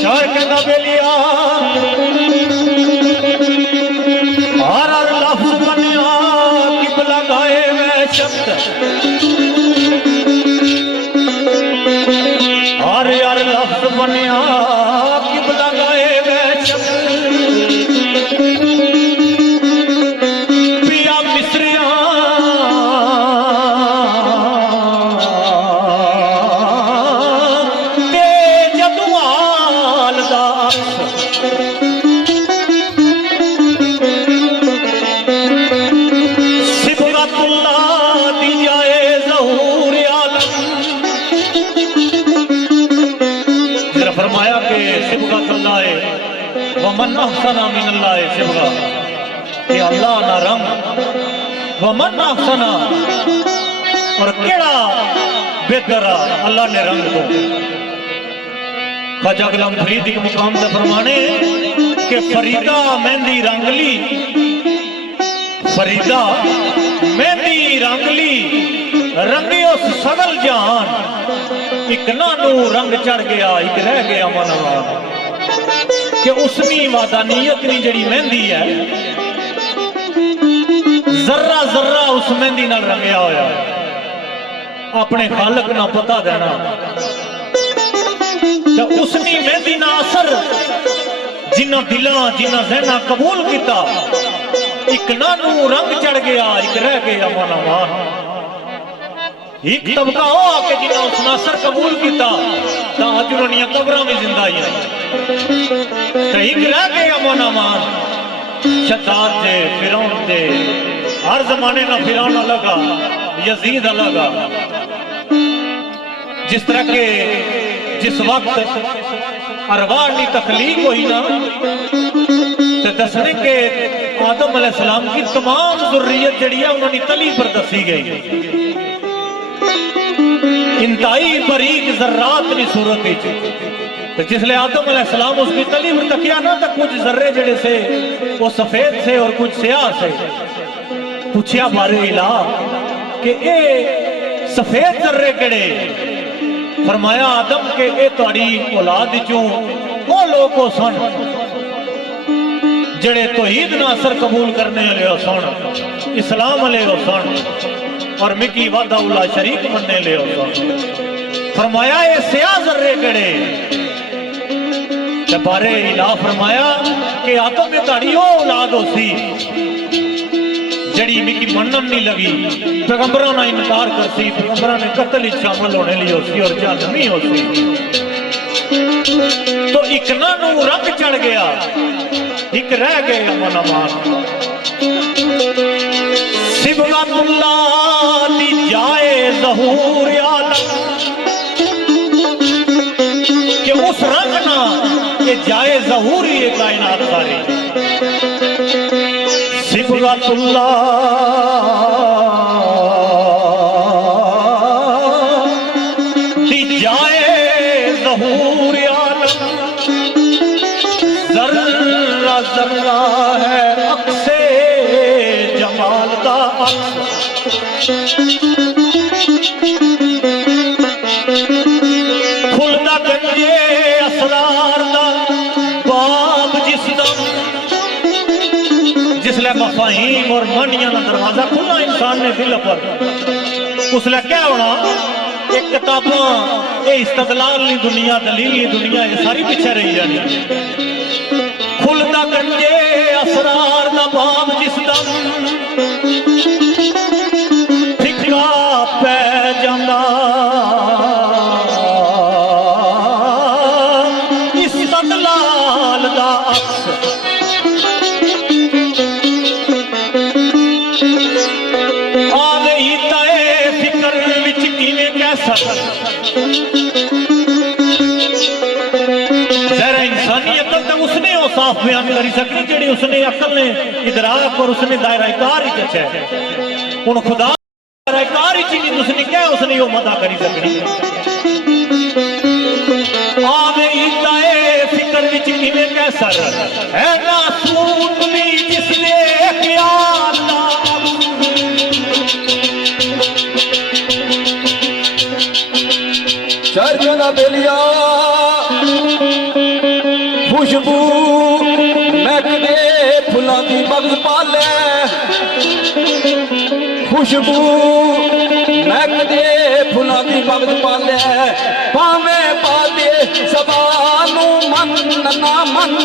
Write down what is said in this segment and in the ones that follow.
शायर कहता बेलिया हर हर लफ्ज बनिया किबला गाए वे शब्द हर हर लफ्ज बनिया किबला गाए वे शब्द पिया मिसरिया वमन अहसना मिनल्लाह सिबगा कि अल्लाह ना रंग वमन अहसना और केड़ा बेहतरा अल्लाह ने रंग को ख्वाजा गुलाम फरीद के मुकाम से फरमाने कि फरीदा मेहंदी रंगली फरीदा मेहंदी रंगली रंगी उस सगल जहान एक नानू रंग चढ़ गया एक रह गया मनवा कि उसनी वादानियत नी जड़ी मेहंदी है जर्रा जर्रा उस मेहंदी नाल रंगया होया अपने खालक ना पता देना तो उसनी मेहंदी ना असर जिन्ना दिला जिन्ना जहना कबूल किया एक नानू रंग चढ़ गया एक रह गया मनवान एक तबका हो आके जिन्ना उस असर कबूल किया तो अज उन्होंने कबरां में जिंदा ही एक रह गया मोनामान शद्दाद दे फिरौन दे हर जमाने ना फिरौन अलग यजीद अलग जिस तरह के जिस वक्त अरवाह की तखलीक हुई ना तो दसने के आदम अलैहिस्सलाम की तमाम जुर्रियत जड़ी है उन्होंने तली पर दसी गई इंतहाई बारीक जर्रात की सूरत तो जिसले आदम अलैहिस्सलाम उसकी तली पर तकिया ना तो कुछ जर्रे जड़े से वो सफेद से और कुछ स्याह से पूछया बारे इला कि ए सफेद जर्रे केड़े फरमाया आदम के ए तुहाडी औलाद चों वो लोग सन जड़े तौहीद ना असर कबूल करने वाले हो सन इस्लाम वाले हो सन और मिकी वादा उल्ला शरीक बनने ले हो सन फरमाया ये स्याह जर्रे केड़े बारे इला फरमाया कि आदम में ताड़ी हो औलाद हो सी जड़ी मिकी मनन नहीं लगी पैगंबरों ने इनकार कर सी पैगंबरों ने कत्ल में शामिल होने लिए हो सी और जहन्नमी हो सी तो एक नानू रंग चढ़ गया एक रह गए मनमान सिबगतुल्लाह दी जाए ज़हूर आलम कि उस रंग ना ये जाए ज़हूर ये कायनात सारी सिबगतुल्लाह दी जाए ज़हूर आलम जर्रा जर्रा है अक्से जमाल दा खुलदा गंजे असरार दा बाब जिसले मफाहीम और मानिया का दरवाजा खुला इंसान ने दिल पर उसले क्या होना एक किताबा ये इस्तदलाल नी दुनिया दलील नी दुनिया ये सारी पीछे रही जानी खुलदा गंजे असरार दा बाब जिसदा फिका पै जांदा इस्तदलाल दा अक्स आ गई ताए फिक्र विच किवें कैसा जरा इंसानी अकल तो उसने वो साफ बयान करी सकनी जेड़ी उसने अकल ने इदराक और उसने दायरा कार ही अच्छा है हुण खुदा दायरा कार ही नहीं उसने क्या उसने वो मदा करी सकनी आ गई ताए फिक्र विच किवें कैसा है नासून भी जिसने ख्याल ना चर्चना बेलिया खुशबू महकदे फुलां दी मगज पाले खुशबू महकदे फुलां दी मगज पाले भावें पादे सबानू मन ना मन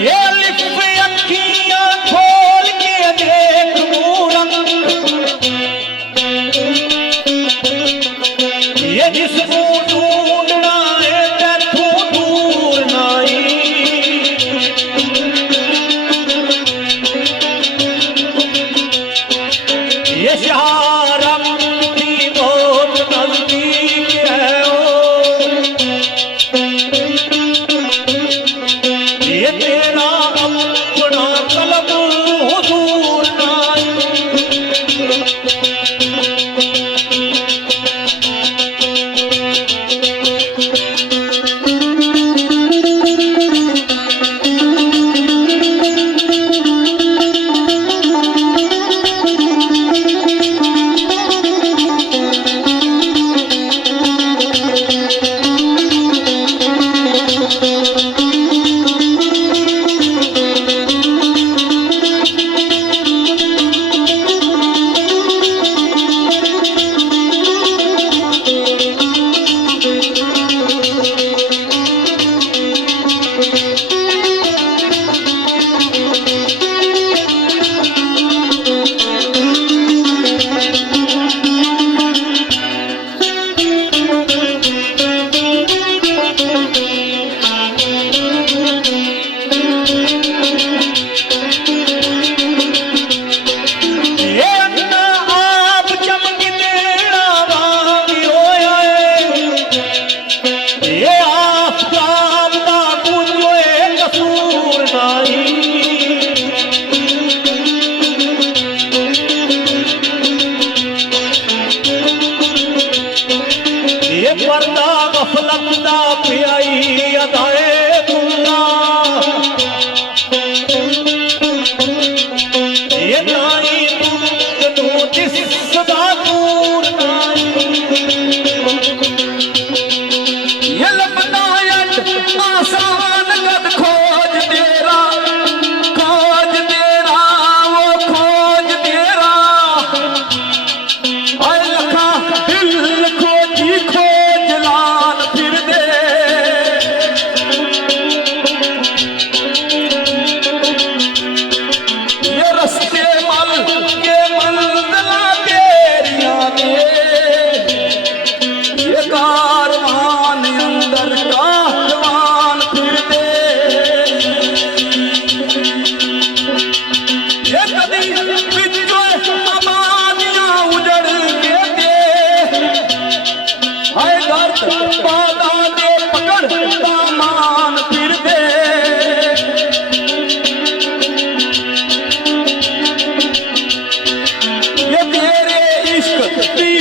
ये लिख अखियां खोल के देख मूरत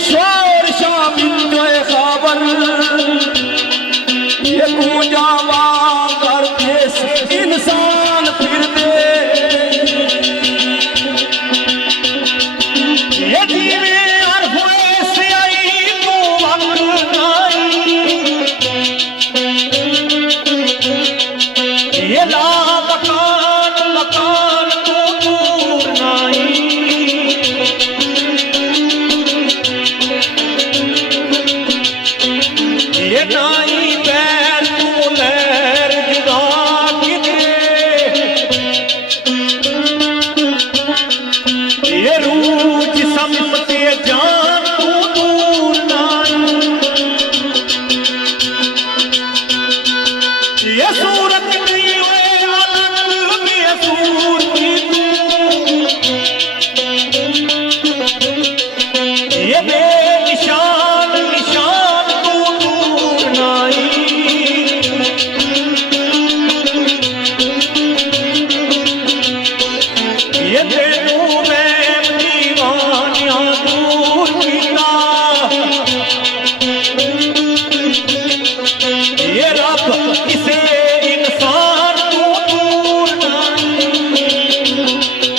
शोर शामिल जो खबर ये पूजावा करते इंसान फिर दे ये जीवे और हुए से आई तो वक्त नाई ये ला मकान मकान तो दूर नाई ये नाई पैर तू लहर जुदा किधरे ये रूह जिसम